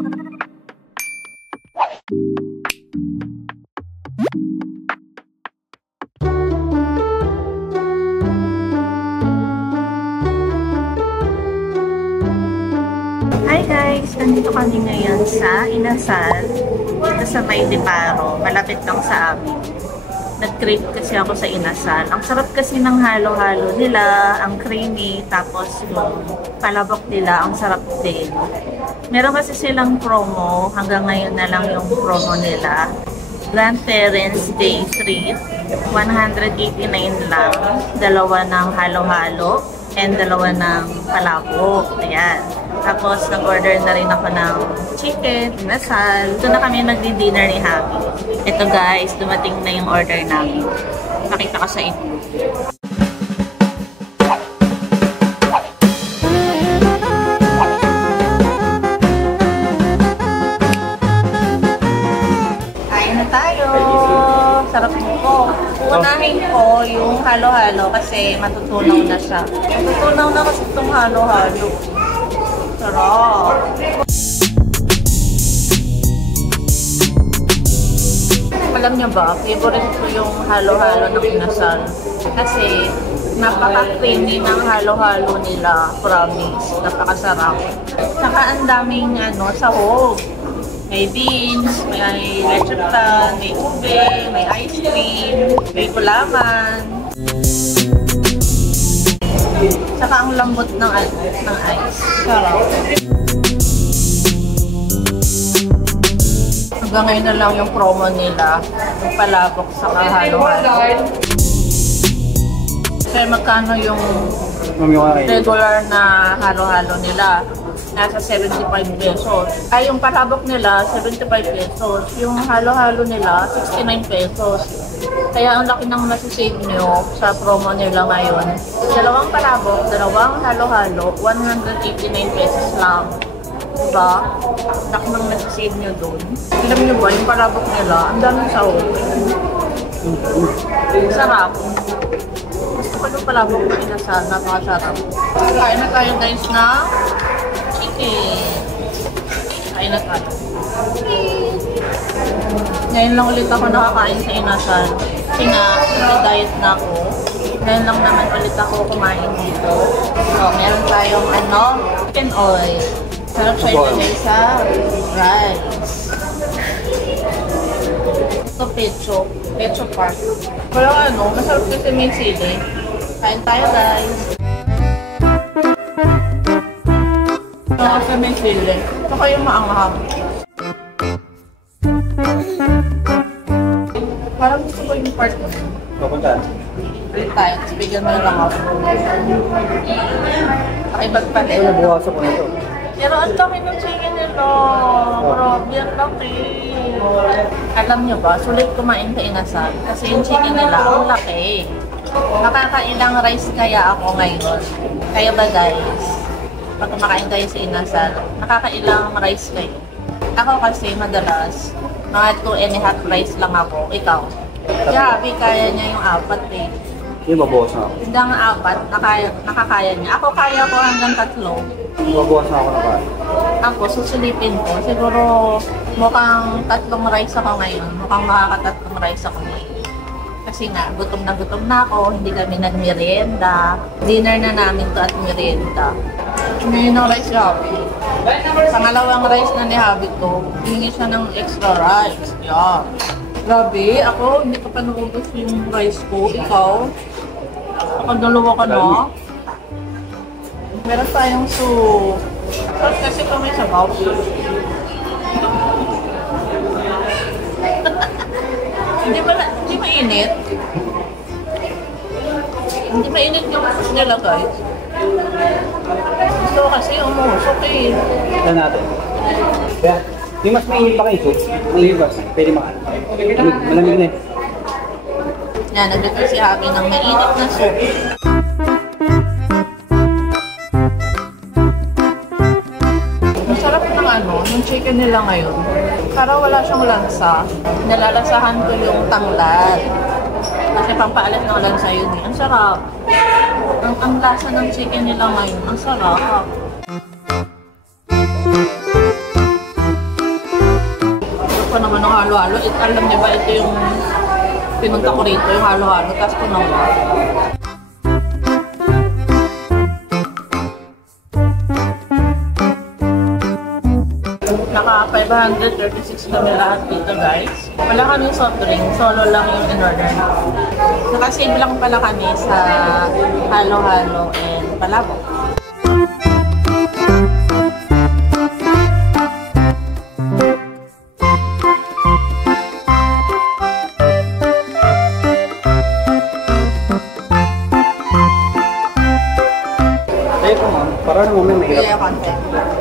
Hi guys! Nandito kami ngayon sa Inasal. Dito sa May Diparo. Malapit lang sa amin. Nag-crave kasi ako sa Inasal. Ang sarap kasi ng halo-halo nila. Ang creamy. Tapos yung palabok nila. Ang sarap din. Meron kasi silang promo. Hanggang ngayon na lang yung promo nila. Grandparents Day 3. 189 lang. Dalawa ng halo-halo. And dalawa ng palabok. Ayan. Tapos, nag-order na rin ako ng chicken, inasal. Ito na kami magdi-dinner ni Happy. Ito guys, dumating na yung order namin. Pakita ko sa inyo. Kain na tayo! Sarap po. Unahin ko yung halo-halo kasi matutunaw na siya. Matutunaw na kasi itong halo-halo. Sarap! Alam niyo ba, favorite ko yung halo-halo ng Inasal. Kasi napaka-creamy ng halo-halo nila. Promise. Napakasarap. Saka ang daming sahog. May beans, may leche flan, may ube, may ice cream, may gulaman. Saka ang lambot ng ice. Sarap. Hanggang ngayon na lang yung promo nila. Yung palabok sa halo-halo. Kaya magkano yung regular na halo-halo nila? Nasa 75 pesos. Ay, yung palabok nila, 75 pesos. Yung halo-halo nila, 69 pesos. Kaya ang laki ng masisave nyo sa promo nila ngayon. Dalawang palabok, dalawang halo-halo, 189 pesos lang. Diba? Laki ng masisave nyo dun. Alam nyo ba, yung palabok nila, ang daming sahog. Sarap. Gusto ko yung palabok na Inasal, napakasarap. Kain na tayo guys na chicken. Kain na tayo. Ngayon lang ulit ako nakakain sa Inasal. Kasi nga, diet na ako. Ngayon lang naman ulit ako kumain dito. So, meron tayong chicken oil. Sarap siya ilagay sa rice. Ito pecho part. Pero masarap kasi may sili. Kain tayo guys. Kasi may sili. Saka yung maanghang. Parang gusto ko yung part mo. Papunta? Ulit tayo. Tapos bigyan mo lang ako. Nakibag pa rin. Nabukasan ko na ito. Pero ang laki ng chicken nito. Grabe, ang laki. Alam nyo ba, sulit kumain sa Inasal. Kasi yung chicken nila, ang laki. Nakakailang rice kaya ako ngayon. Kaya ba guys, pag kumakain kayo sa Inasal, nakakailang rice kayo. Ako kasi madalas, mga 2.5 rice lang ako. Ikaw? Grabe, kaya niya yung 4 eh. Yung mabukas na ako. Hanggang 4, nakakaya niya. Ako kaya ko hanggang 3. Mabukas na ako na ba? Ako, susulipin ko. Siguro mukhang 3 rice ako ngayon. Mukhang makaka-3 rice ako ngayon. Kasi nga, gutom na ako. Hindi kami nag-merienda. Dinner na namin to at merienda. Ngayon ang rice Happy. Pangalawang rice na ni Happy to. Hihingi siya ng extra rice. Yeah. Grabe, ako hindi ko pa naubos yung rice ko. Ikaw? Ako dalawa ka na. Meron tayong soup. Kasi kami sa sabaw. Hindi mainit. Hindi mainit yung sauce nila guys. Gusto ko kasi umusok eh. Ito natin. Kaya, yung mas mainit pa kayo, mainit ba? Pwede makain. Malamig na eh. Yan, nagluto si Happy ng mainit na soup. Masarap ng yung chicken nila ngayon. Para wala siyang lansa. Nalalasahan ko yung tanglad. Kasi pampaalat ng lansa yun eh. Ang sarap. Ang lasa ng chicken nila ngayon, ang sarap. halo-halo. Alam niyo ba, ito yung pinunta ko rito, yung halo-halo. Tapos kunawa. Naka 536 kami lahat dito, guys. Wala kami soft drink, solo lang yung in-order na. Nakasave lang pala kami sa halo-halo and palabok. Para naman may mahirap. Kaya konti.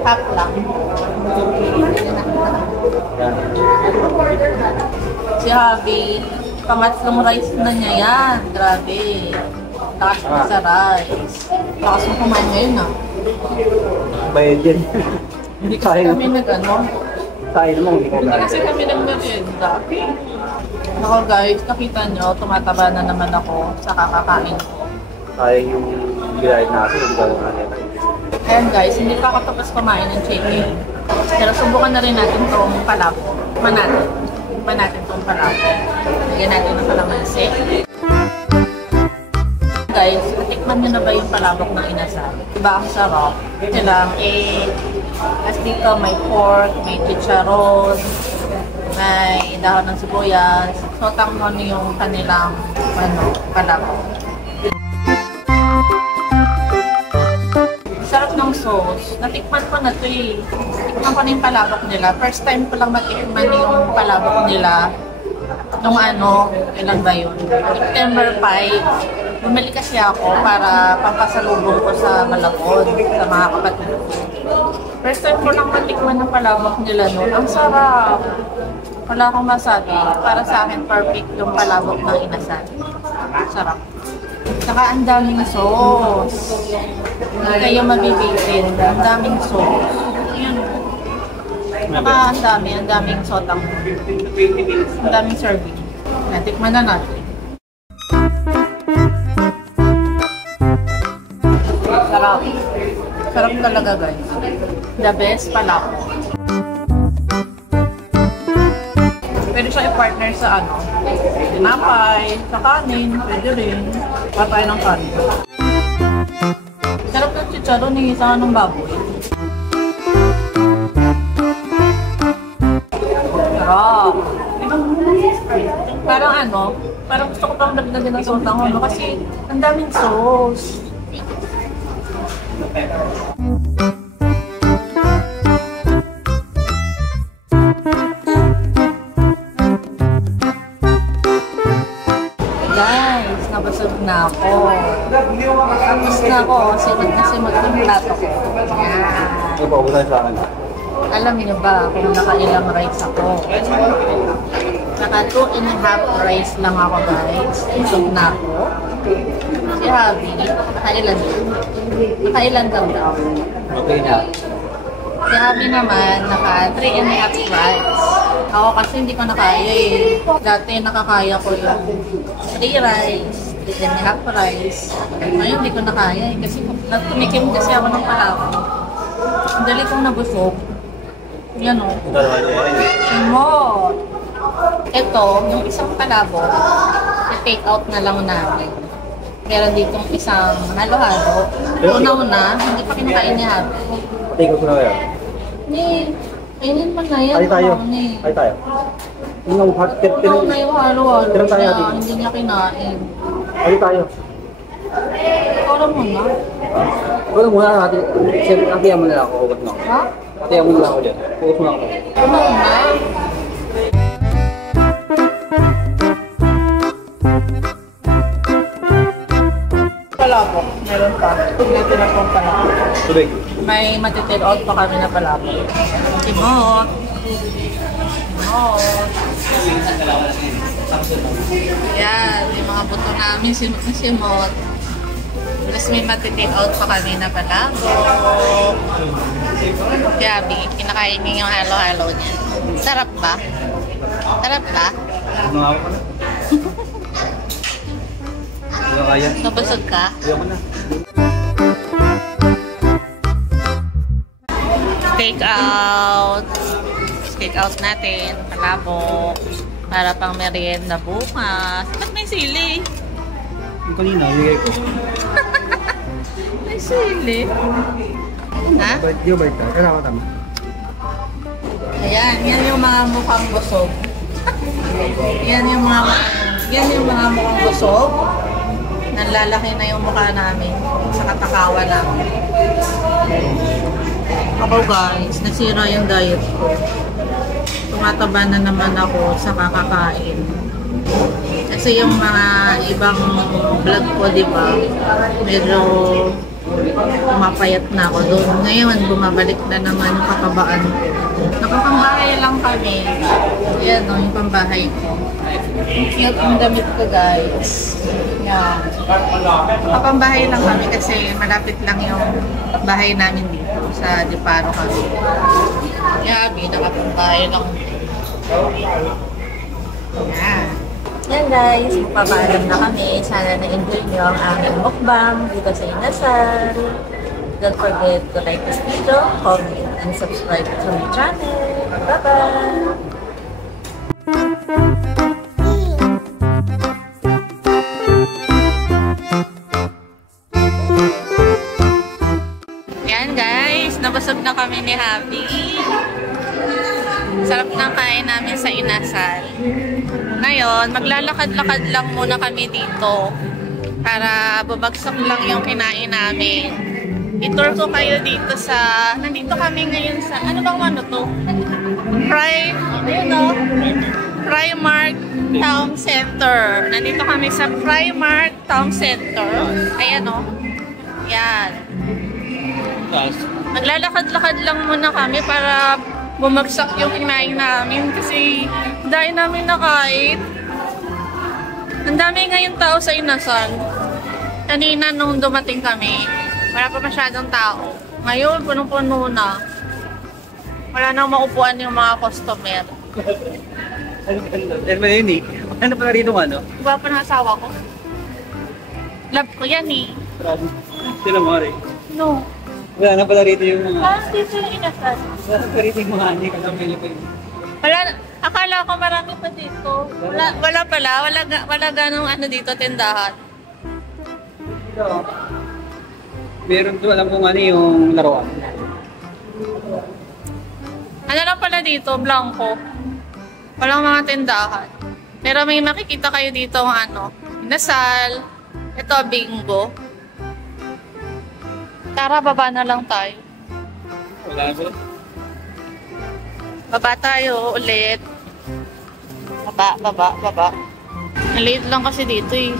Half lang. Si Habi, pangatlong rice na niya yan. Grabe. Takas mo sa rice. Takas mo kumain ngayon ah. Bayad yan. Hindi kasi kami nag-ano. Sayang naman, hindi ko Hindi kasi kami nag-merienda. Ako guys, nakita nyo, tumataba na naman ako sa kakakain ko. Sayang yung gilayad natin, hindi ko natin. Ayan guys, hindi pa ako tapos kumain ng chicken. Pero subukan na rin natin itong palabok. Tikman natin itong palabok. Lagyan natin ng kalamansi. Guys, natikman nyo na ba yung palabok ng inasal? Diba ang sarap? Ito lang, as dito may pork, may chicharon, may dahon ng sibuyas. So, tangmon yung kanilang palabok. Sarap ng sauce. Natikman ko na ito eh. Natikman ko na yung palabok nila. First time ko lang matikman yung palabok nila. Nung ilan ba yun? September 5. Bumili kasi ako para pampasalubong ko sa Malabon, sa mga kapatid ko. First time ko lang matikman ng palabok nila noon. Ang sarap. Wala akong masabi. Para sa akin, perfect yung palabok ng inasal. Sarap. Saka ang daming sauce. Hindi kayo mabibitin. Ang daming sauce. Ayan. Saka ang daming sotang. Ang daming serving. Natikman na natin. Sarap. Sarap talaga guys. The best pala. Pwede siya i-partner sa tinapay, sa kanin, pwede rin. Patay ng kanin. Sarap ng chicharon eh, sa baboy. Sarap. Parang gusto ko pang dagdagan ng sotang kasi ang daming sauce. Guys, nabasag na ako. Tapos na ako, simot yung plato ko. Yan. Ito pa, ubusan sa akin. Alam niyo ba kung nakailang rice ako? Naka 2.5 rice lang ako guys. Busog na ako. Si Habi, nakailan din. Nakailan daw. Okay na. Si Habi naman, naka 3.5 rice. Ako kasi hindi ko nakaya eh. Dati nakakaya ko yung 3 rice, 3.5 rice. Ngayon hindi ko nakaya eh. Kasi tumikim kasi ako ng palabok. Ang dali kong nabusog. Yan o. Simot. Ito, yung isang palabok, i-take out na lang namin. Meron ditong isang halo-halo. Una-una, hindi pa kinakain ni Habi. Take out ko na kaya. Kainin mo na yan. Ay tayo. Ay tayo. Yung Unaw na yung halo-halo Tirang tayo niya. natin. Hindi niya kinain. Ay tayo. Ikaw na muna. Ikaw muna natin. Siyempre, hatiyan mo na lang ako. Huwag na ako. Ha? Hatiyan mo na lang ako dyan. Focus mo na ako. Unaw na. Palabok. Meron pa. Natira pong palabok. Tubig. May matitil-out pa kami na palabok. Timot. Yan, yung mga buto namin, simot. Tapos may matitik-out pa kami na palabok. Kaya, kinakain niyo yung halo-halo niya. Sarap ba? Sarap ba? Ano nga ako pala? Hindi ko kaya. Nabusog ka? Ayoko na. Take out. i-take out natin. Palabok. Para pang merienda bukas. Ba't may sili? Yung kanina, ligay ko. May sili. Ha? Yung balik ka. Kailangan ko tama. Ayan, yan yung mga mukhang busog. Yan yung mga mukhang busog. Nanlalaki na yung mukha namin sa katakawan namin. Ako guys, nasira yung diet ko. Tumataba na naman ako sa kakakain. Kasi yung mga ibang vlog ko, di ba? Medyo pumapayat na ako doon. Ngayon, bumabalik na naman yung kakabaan ko. Nakapambahay lang kami. Ayan o, yung pambahay ko. Cute yung damit ko, guys. Yan. Nakapambahay lang kami kasi malapit lang yung bahay namin dito sa Diparo kami. Yabi, nakapambahay lang. Yan. Yan guys, magpapaalam na kami. Sana na-enjoy nyo ang aming mukbang dito sa Inasal. Don't forget to like this video, comment, and subscribe to my channel. Bye-bye! Yan guys, nabusog na kami ni Happy. Sarap ng kain namin sa Inasal. Ngayon, maglalakad-lakad lang muna kami dito para bumagsak lang yung kinain namin. I-tour ko kayo dito sa... Nandito kami ngayon sa... Ano bang ano to? Primark Town Center. Nandito kami sa Primark Town Center. Ayan o. Yan. Maglalakad-lakad lang muna kami para bumagsak yung kinain namin kasi dahil namin nakain. Ang dami ngayon tao sa Inasal. Kanina nung dumating kami, wala pa masyadong tao. Ngayon, punong-puno na. Wala nang maupuan yung mga customer. Ano ba yun eh? Ano pala rito ano? Diba pa ng asawa ko? Love ko yan eh. Sila mo rin. No. Wala na pala rito yung mga... Parang dito yung Inasal. Wala na pala rito yung mga ani kasama yung Wala, akala ko marami pa dito. Wala pala. Wala ganong ano dito, tindahan. Meron doon, alam kong ano yung laruan. Ano lang pala dito, blanco. Walang mga tindahan. Pero may makikita kayo dito ng ano, Inasal. Ito, bingo. Tara, baba na lang tayo. Wala na pala. Baba tayo ulit. Baba. Late lang kasi dito eh.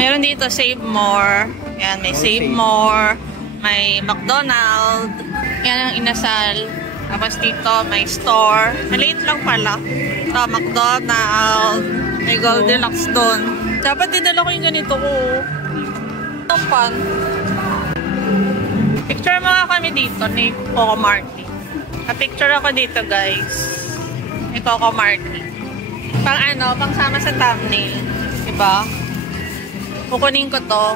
Meron dito Save More. Yan, may Save More. May McDonald's. Yan ang Inasal. Tapos dito may store. Late lang pala. Ito, McDonald's. May Goldilocks doon. Dapat dinala ko yung ganito ko. Tampan. Picture mga kami dito ni Coco Martin. Na-picture ako dito guys. Ni Coco Martin. Pang ano, pang sama sa thumbnail. Diba? Kukunin ko to.